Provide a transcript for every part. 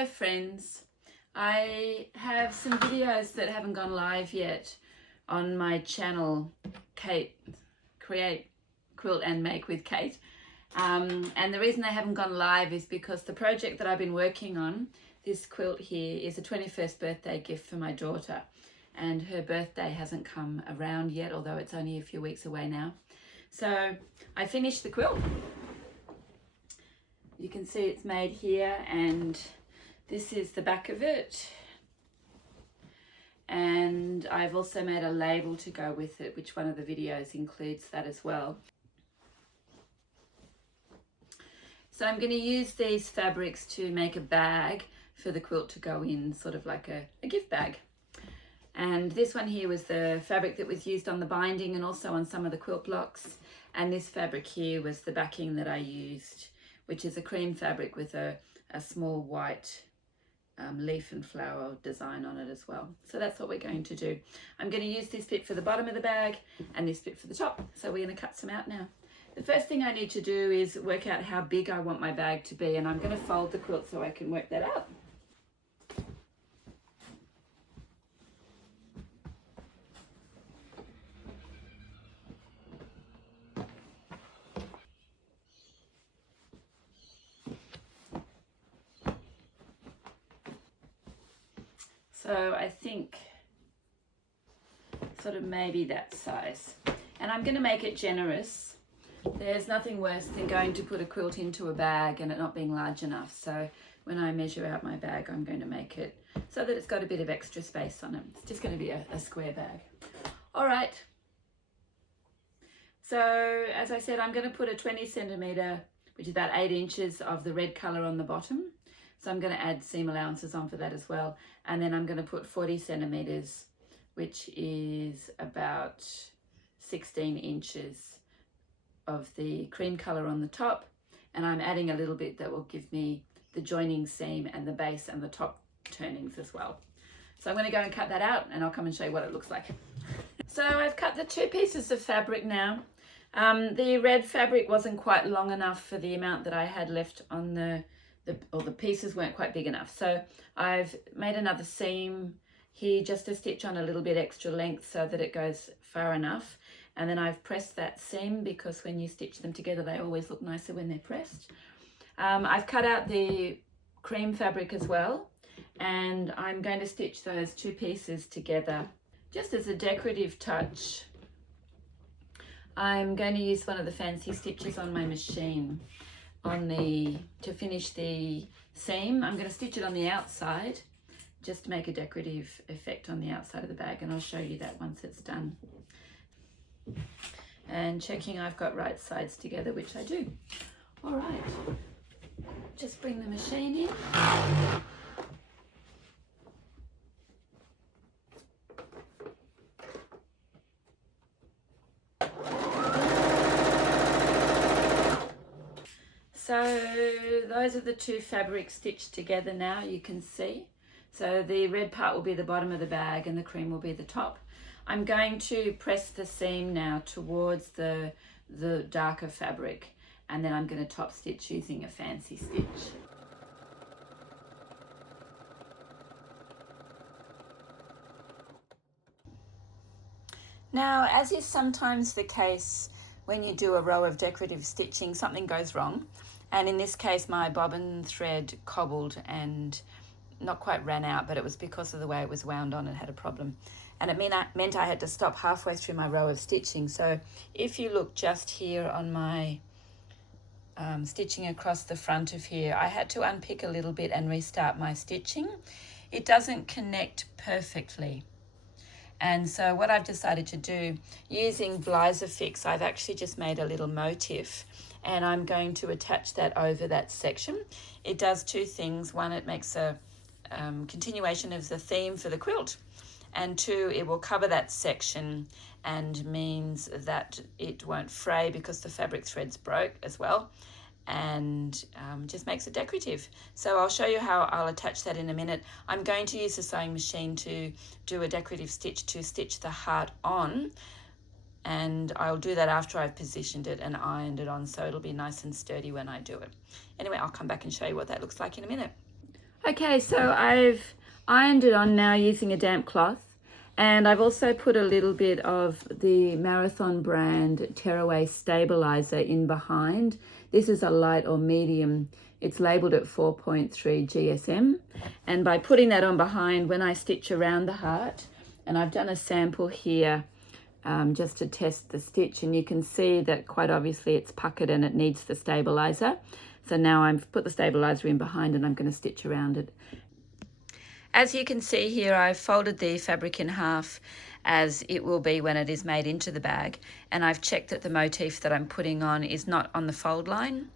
Hello friends, I have some videos that haven't gone live yet on my channel, Kate, Create, Quilt and Make with Kate. And the reason they haven't gone live is because the project that I've been working on, this quilt here, is a 21st birthday gift for my daughter. And her birthday hasn't come around yet, although it's only a few weeks away now. So I finished the quilt. You can see it's made here, and this is the back of it. And I've also made a label to go with it, which one of the videos includes that as well. So I'm going to use these fabrics to make a bag for the quilt to go in, sort of like a gift bag. And this one here was the fabric that was used on the binding and also on some of the quilt blocks. And this fabric here was the backing that I used, which is a cream fabric with a small white leaf and flower design on it as well. So that's what we're going to do. I'm going to use this bit for the bottom of the bag and this bit for the top. So we're going to cut some out now. The first thing I need to do is work out how big I want my bag to be, and I'm going to fold the quilt so I can work that out. So I think sort of maybe that size. And I'm going to make it generous. There's nothing worse than going to put a quilt into a bag and it not being large enough. So when I measure out my bag, I'm going to make it so that it's got a bit of extra space on it. It's just going to be a square bag. All right. So as I said, I'm going to put a 20 centimeter, which is about 8 inches of the red color on the bottom. So I'm going to add seam allowances on for that as well. And then I'm going to put 40 centimeters, which is about 16 inches of the cream color on the top. And I'm adding a little bit that will give me the joining seam and the base and the top turnings as well. So I'm going to go and cut that out and I'll come and show you what it looks like. So I've cut the 2 pieces of fabric now. The red fabric wasn't quite long enough for the amount that I had left on the pieces weren't quite big enough. So I've made another seam here just to stitch on a little bit extra length so that it goes far enough. And then I've pressed that seam because when you stitch them together, they always look nicer when they're pressed. I've cut out the cream fabric as well, and I'm going to stitch those 2 pieces together just as a decorative touch. I'm going to use one of the fancy stitches on my machine to finish the seam. I'm going to stitch it on the outside just to make a decorative effect on the outside of the bag, and I'll show you that once it's done. And checking I've got right sides together, which I do. All right, just bring the machine in. So those are the 2 fabrics stitched together now, you can see. So the red part will be the bottom of the bag and the cream will be the top. I'm going to press the seam now towards the darker fabric, and then I'm going to top stitch using a fancy stitch. Now, as is sometimes the case when you do a row of decorative stitching, something goes wrong. And in this case, my bobbin thread cobbled and not quite ran out, but it was because of the way it was wound on. It had a problem. And it meant I had to stop halfway through my row of stitching. So if you look just here on my stitching across the front of here, I had to unpick a little bit and restart my stitching. It doesn't connect perfectly. And so what I've decided to do, using Fix, I've actually just made a little motif, and I'm going to attach that over that section. It does 2 things. 1, it makes a continuation of the theme for the quilt, and 2, it will cover that section and means that it won't fray because the fabric threads broke as well, and just makes it decorative. So I'll show you how I'll attach that in a minute. I'm going to use the sewing machine to do a decorative stitch to stitch the heart on, and I'll do that after I've positioned it and ironed it on, so it'll be nice and sturdy when I do it. Anyway, I'll come back and show you what that looks like in a minute. Okay, so I've ironed it on now using a damp cloth, and I've also put a little bit of the Marathon brand Tearaway stabilizer in behind. This is a light or medium. It's labeled at 4.3 GSM, and by putting that on behind, when I stitch around the heart, and I've done a sample here just to test the stitch, and you can see that quite obviously it's puckered and it needs the stabilizer. So now I've put the stabilizer in behind and I'm going to stitch around it. As you can see here, I've folded the fabric in half as it will be when it is made into the bag, and I've checked that the motif that I'm putting on is not on the fold line,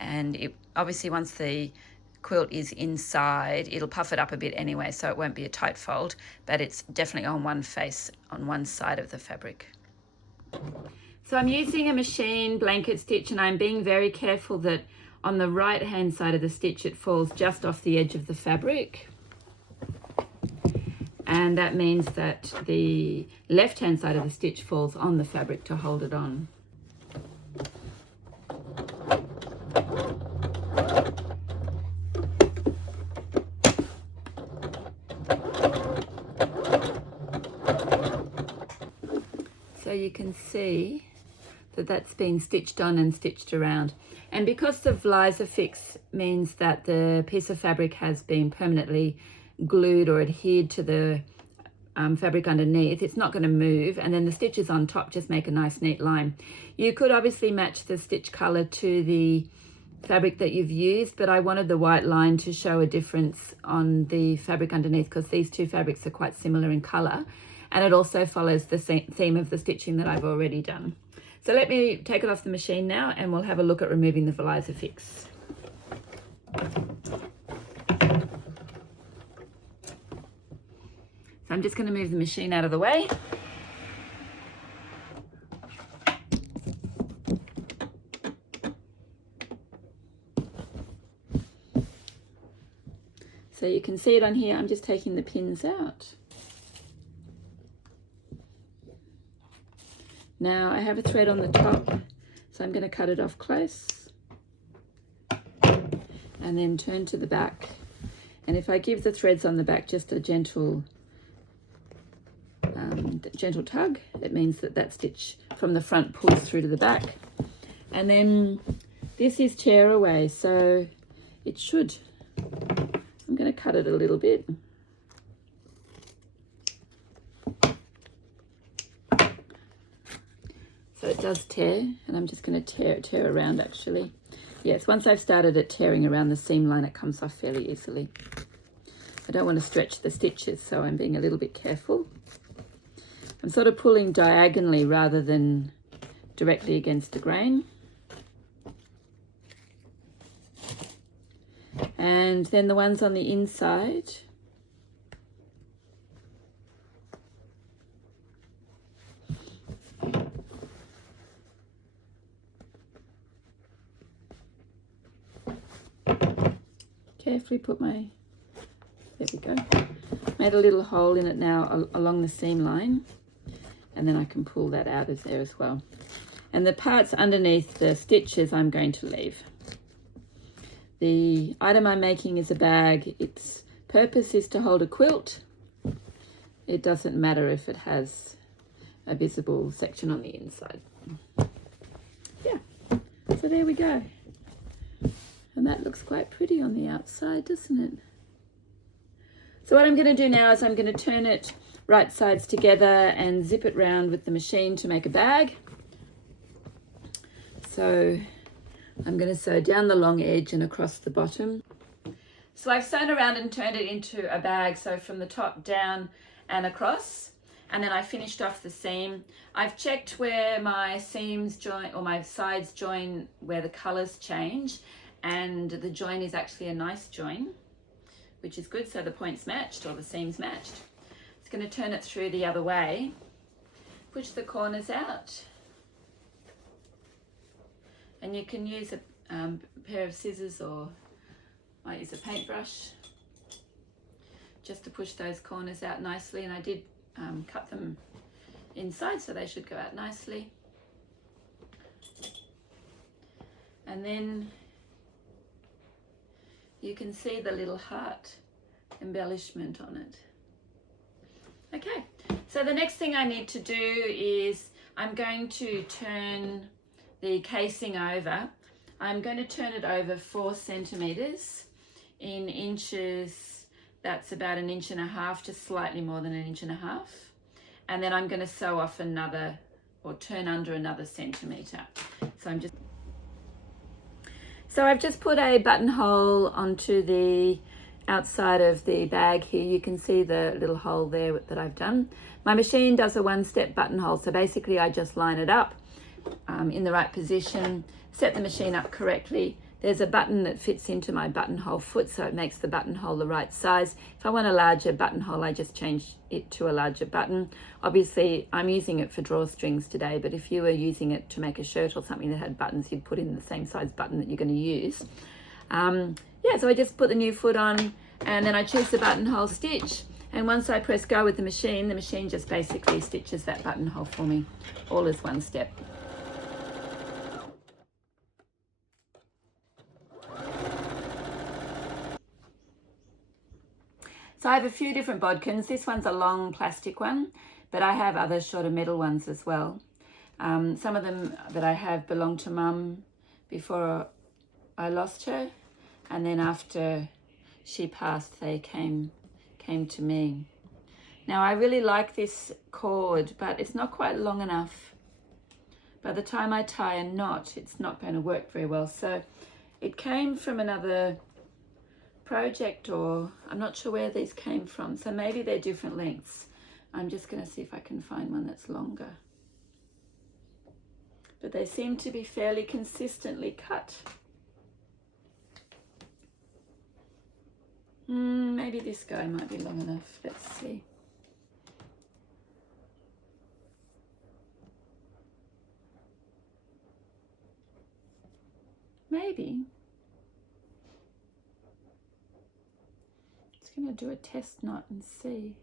and it obviously once the quilt is inside it'll puff it up a bit anyway, so it won't be a tight fold, but it's definitely on one face, on one side of the fabric. So I'm using a machine blanket stitch, and I'm being very careful that on the right hand side of the stitch it falls just off the edge of the fabric, and that means that the left hand side of the stitch falls on the fabric to hold it on. So you can see that that's been stitched on and stitched around. And because the Vlizer fix means that the piece of fabric has been permanently glued or adhered to the fabric underneath, it's not going to move, and then the stitches on top just make a nice neat line. You could obviously match the stitch color to the fabric that you've used, but I wanted the white line to show a difference on the fabric underneath because these two fabrics are quite similar in color, and it also follows the theme of the stitching that I've already done. So let me take it off the machine now and we'll have a look at removing the Vlizer fix. So I'm just going to move the machine out of the way. So you can see it on here, I'm just taking the pins out. Now I have a thread on the top, so I'm going to cut it off close and then turn to the back. And if I give the threads on the back just a gentle tug, it means that that stitch from the front pulls through to the back. And then this is tearaway, so it should. I'm going to cut it a little bit. So it does tear, and I'm just going to tear around actually. Yes, once I've started it tearing around the seam line, it comes off fairly easily. I don't want to stretch the stitches, so I'm being a little bit careful. I'm sort of pulling diagonally rather than directly against the grain. And then the ones on the inside, carefully put my, there we go, made a little hole in it now along the seam line, and then I can pull that out of there as well. And the parts underneath the stitches I'm going to leave. The item I'm making is a bag. Its purpose is to hold a quilt. It doesn't matter if it has a visible section on the inside. Yeah, so there we go. And that looks quite pretty on the outside, doesn't it? So what I'm going to do now is I'm going to turn it right sides together and zip it round with the machine to make a bag. So I'm going to sew down the long edge and across the bottom. So I've sewn around and turned it into a bag, so from the top down and across, and then I finished off the seam. I've checked where my seams join, or my sides join, where the colours change, and the join is actually a nice join, which is good, so the points matched, or the seams matched. It's going to turn it through the other way, push the corners out, and you can use a pair of scissors, or might use a paintbrush just to push those corners out nicely. And I did cut them inside, so they should go out nicely. And then you can see the little heart embellishment on it. Okay, so the next thing I need to do is I'm going to turn the casing over. I'm going to turn it over 4 centimeters. In inches, that's about 1.5 inches to slightly more than 1.5 inches. And then I'm going to sew off another, or turn under another centimeter. So I've just put a buttonhole onto the outside of the bag here. You can see the little hole there that I've done. My machine does a 1-step buttonhole, so basically I just line it up in the right position, set the machine up correctly. There's a button that fits into my buttonhole foot, so it makes the buttonhole the right size. If I want a larger buttonhole, I just change it to a larger button. Obviously, I'm using it for drawstrings today, but if you were using it to make a shirt or something that had buttons, you'd put in the same size button that you're going to use. Yeah, so I just put the new foot on, and then I choose the buttonhole stitch. And once I press go with the machine just basically stitches that buttonhole for me, all as one step. So I have a few different bodkins. This one's a long plastic one, but I have other shorter metal ones as well. Some of them that I have belong to Mum before I lost her, and then after she passed, they came to me. Now I really like this cord, but it's not quite long enough. By the time I tie a knot, it's not going to work very well. So it came from another project, or I'm not sure where these came from, so maybe they're different lengths. I'm just going to see if I can find one that's longer, but they seem to be fairly consistently cut. Maybe this guy might be long enough. Let's see. Maybe. Just going to do a test knot and see.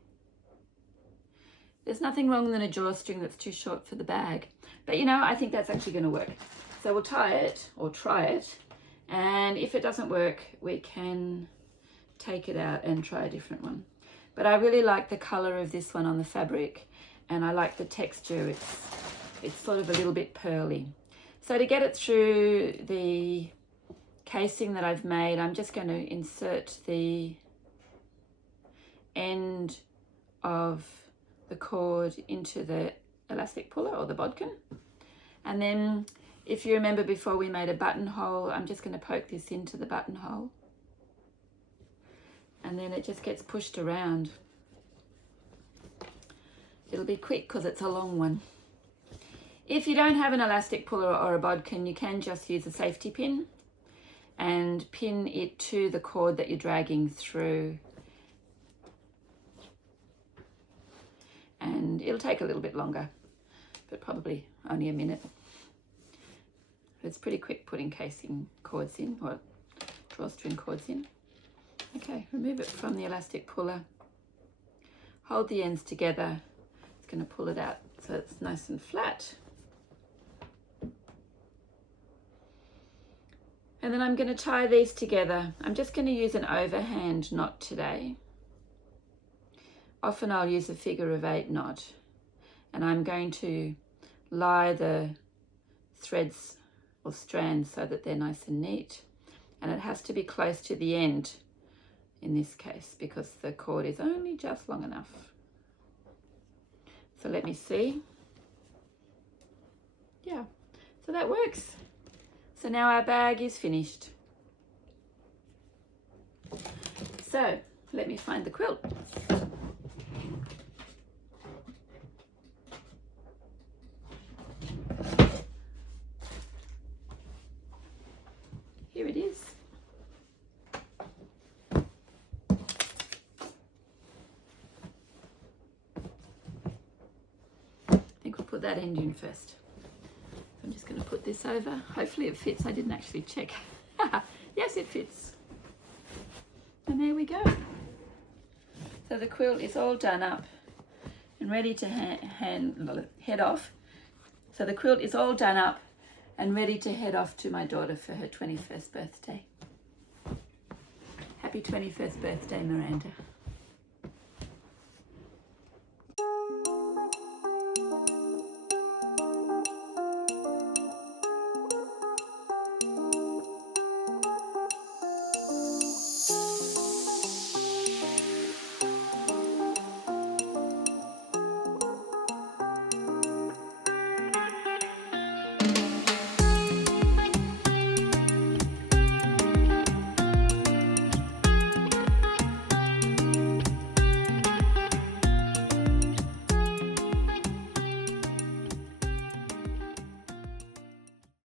There's nothing wrong with a drawstring that's too short for the bag, but you know, I think that's actually going to work. So we'll tie it, or try it, and if it doesn't work, we can take it out and try a different one. But I really like the color of this one on the fabric, and I like the texture. It's sort of a little bit pearly. So to get it through the casing that I've made, I'm just going to insert the end of the cord into the elastic puller, or the bodkin. And then if you remember before we made a buttonhole, I'm just going to poke this into the buttonhole, and then it just gets pushed around. It'll be quick because it's a long one. If you don't have an elastic puller or a bodkin, you can just use a safety pin and pin it to the cord that you're dragging through. And it'll take a little bit longer, but probably only a minute. It's pretty quick putting casing cords in, or drawstring cords in. Okay, remove it from the elastic puller. Hold the ends together. It's going to pull it out so it's nice and flat. And then I'm going to tie these together. I'm just going to use an overhand knot today. Often I'll use a figure-of-8 knot, and I'm going to lie the threads or strands so that they're nice and neat. And it has to be close to the end in this case, because the cord is only just long enough. So let me see. Yeah, so that works. So now our bag is finished. So let me find the quilt. Here it is. I think we'll put that end in first. So I'm just going to put this over. Hopefully it fits. I didn't actually check. Yes, it fits. And there we go. So the quilt is all done up and ready to head off. So the quilt is all done up and ready to head off to my daughter for her 21st birthday. Happy 21st birthday, Miranda.